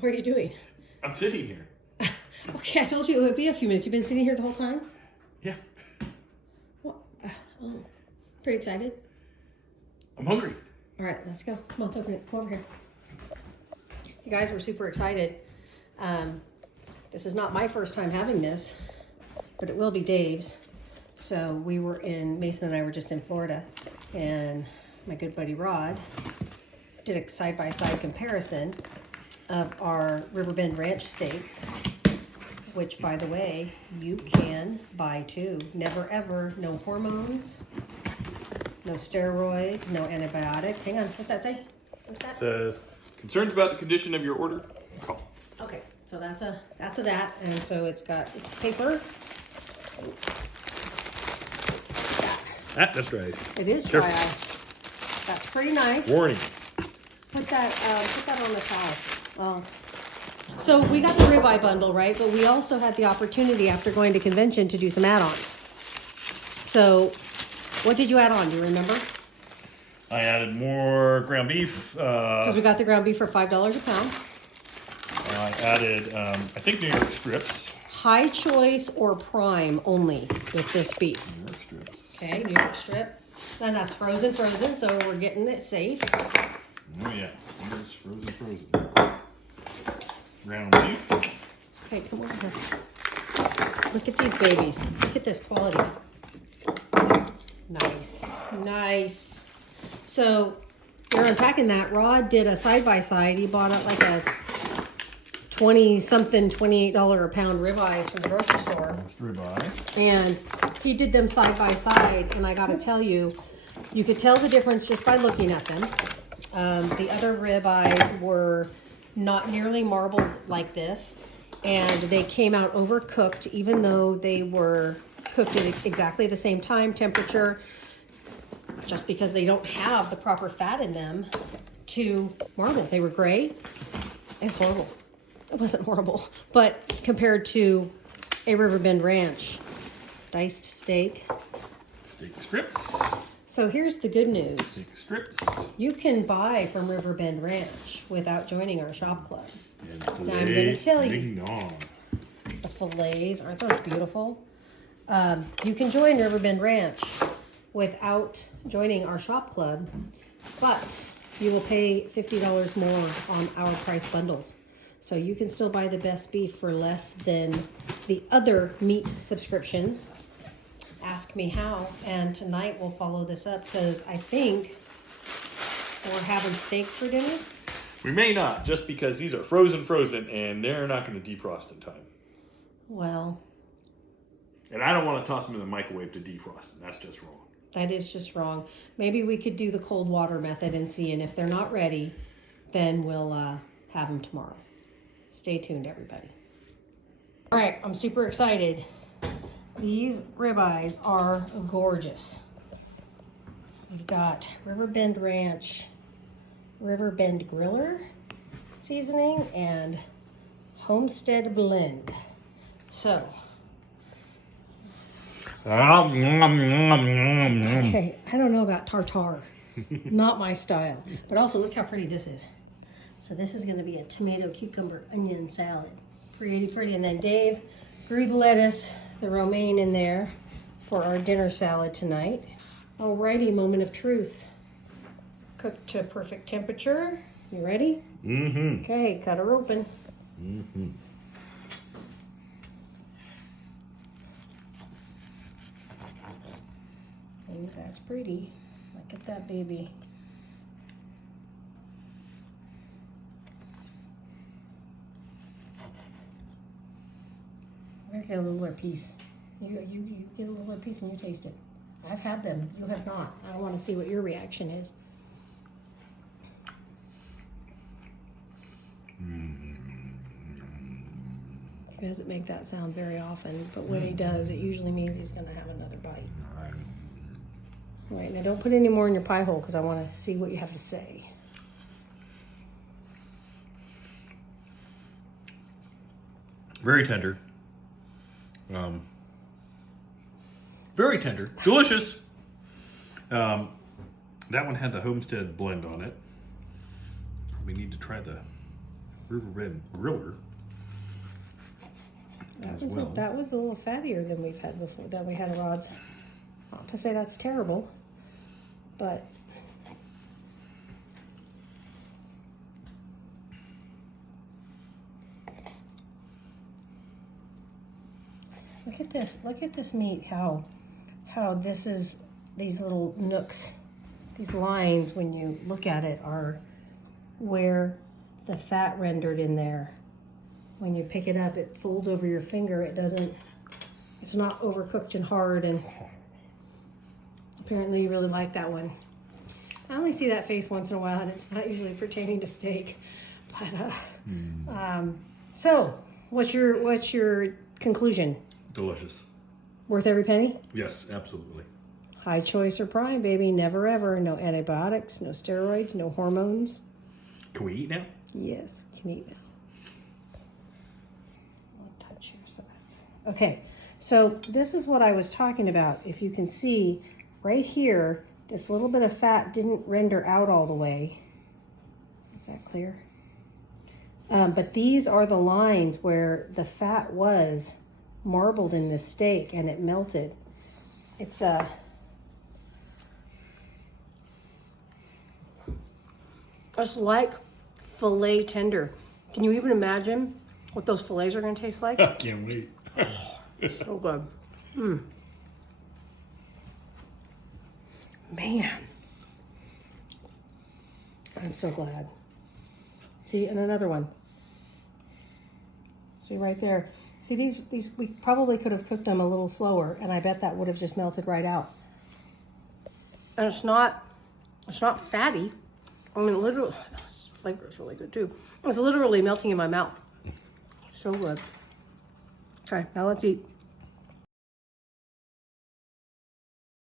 What are you doing? I'm sitting here. Okay, I told you it would be a few minutes. You've been sitting here the whole time? Yeah. Well, oh, pretty excited. I'm hungry. All right, let's go. Come on, let's open it. Come over here. You guys were super excited. This is not my first time having this, but it will be Dave's. So Mason and I were just in Florida, and my good buddy Rod did a side-by-side comparison of our Riverbend Ranch steaks, which, by the way, you can buy too. Never ever, no hormones, no steroids, no antibiotics. Hang on, what's that say? What's that? It says, concerns about the condition of your order? Call. Okay, so that's a that, and so it's paper. That's right. It is dry ice. That's pretty nice. Warning. Put that on the towel. Well, so we got the ribeye bundle, right? But we also had the opportunity after going to convention to do some add-ons. So, what did you add on? Do you remember? I added more ground beef. Because we got the ground beef for $5 a pound. I added, I think New York strips. High choice or prime only with this beef. New York strips. Okay, New York strip. And that's frozen, so we're getting it safe. Oh yeah, here's frozen. Ground beef. Okay, come over here. Look at these babies. Look at this quality. Nice. So, you're unpacking that. Rod did a side-by-side. He bought it like a $28 a pound ribeyes from the grocery store. That's ribeye. And he did them side by side, and I gotta tell you, you could tell the difference just by looking at them. The other ribeyes were not nearly marbled like this, and they came out overcooked, even though they were cooked at exactly the same time, temperature, just because they don't have the proper fat in them to marble. They were gray. It's horrible. It wasn't horrible, but compared to a Riverbend Ranch diced steak. Steak strips. So here's the good news. Steak strips. You can buy from Riverbend Ranch without joining our shop club. And Now I'm going to tell you, ding dong. the fillets, aren't those beautiful? You can join Riverbend Ranch without joining our shop club, but you will pay $50 more on our price bundles. So you can still buy the best beef for less than the other meat subscriptions. Ask me how, and tonight we'll follow this up because I think we're having steak for dinner. We may not, just because these are frozen, and they're not going to defrost in time. Well, and I don't want to toss them in the microwave to defrost them. That's just wrong. that is just wrong. Maybe we could do the cold water method and see, and if they're not ready, then we'll have them tomorrow. Stay tuned, everybody. All right, I'm super excited. These ribeyes are gorgeous. We've got Riverbend Ranch, Riverbend Griller seasoning, and Homestead Blend. So, okay, I don't know about tartare. Not my style. But also, look how pretty this is. So this is going to be a tomato, cucumber, onion salad. Pretty. And then Dave grew the lettuce, the romaine in there for our dinner salad tonight. Alrighty, moment of truth. Cooked to perfect temperature. You ready? Mm-hmm. Okay, cut her open. Mm-hmm. Ooh, that's pretty. Look at that baby. I'm gonna get a littler piece. You get a littler piece and you taste it. I've had them. You have not. I want to see what your reaction is. He doesn't make that sound very often, but when he does, it usually means he's going to have another bite. All right, now don't put any more in your pie hole because I want to see what you have to say. Very tender. Very tender. Delicious. That one had the Homestead blend on it. We need to try the Riverbend griller. That one's a little fattier than we've had before, that we had rods. Not to say that's terrible, but look at this meat, how this is, these little nooks, these lines, when you look at it, are where the fat rendered in there. When you pick it up, it folds over your finger. It's not overcooked and hard, and apparently you really like that one. I only see that face once in a while, and it's not usually pertaining to steak. But so what's your conclusion? Delicious. Worth every penny? Yes, absolutely. High choice or prime, baby. Never ever. No antibiotics, no steroids, no hormones. Can we eat now? Yes, you can eat now. I'll touch here, so that's okay. So this is what I was talking about. If you can see right here, this little bit of fat didn't render out all the way. Is that clear? But these are the lines where the fat was marbled in this steak and it melted. It's just like filet tender. Can you even imagine what those fillets are going to taste like? I can't wait. So good. Man. I'm so glad. See, and another one. See right there. See, these we probably could have cooked them a little slower, and I bet that would have just melted right out. And it's not fatty. I mean, literally, this flavor is really good too. It's literally melting in my mouth. So good. Okay, now let's eat.